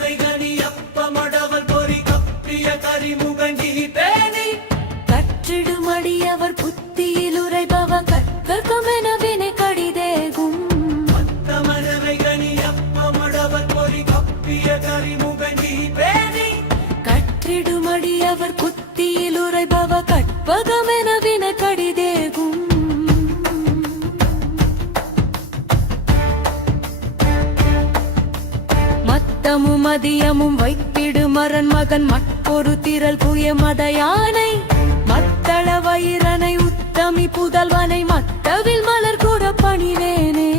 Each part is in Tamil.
மரவை கனி அப்பமடவல் பொறி கப்பிய கரிமுகங்கி பேணி கற்றிடுமடியவர் புத்தியில் உரைபவ கற்கமெனவினை கடிதேகும் மரவை கனி அப்பமடவல் பொறி கப்பிய கரிமுகங்கி பேணி கற்றிடுமடியவர் புத்தியில் உரைபவ கற்பகமெனவினை கடிதேகும் மத்தமும் மதியமும் வைத்திடு மரன் மகன் மற்றொரு திரள் புய மத யானை மத்தள வயிறனை உத்தமி புதல்வனை மத்தவில் மலர் கூட பணிவேனே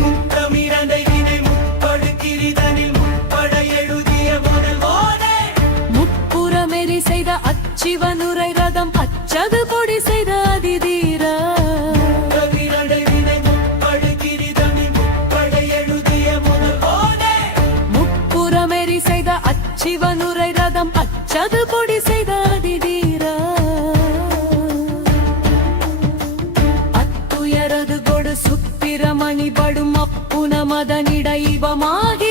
முத்தமிரண்டை வினை முப்படு கிரிதனில் முப்பட எழுதிய முதல்வோனே முப்புறமெறி செய்த அச்சிவனுரை ரதம் அச்சது கொடி செய்த அதிதீரா முத்தமிரண்டை வினை முப்படு கிரிதனில் முப்பட எழுதிய முதல்வோனே முப்புறமெறி செய்த அச்சிவனுரை ரதம் அச்சது கொடி செய்த அதிதீரா அத்துயரது கொடு சுப்பிரமணி படும் அப்புன மதனிட இவமாக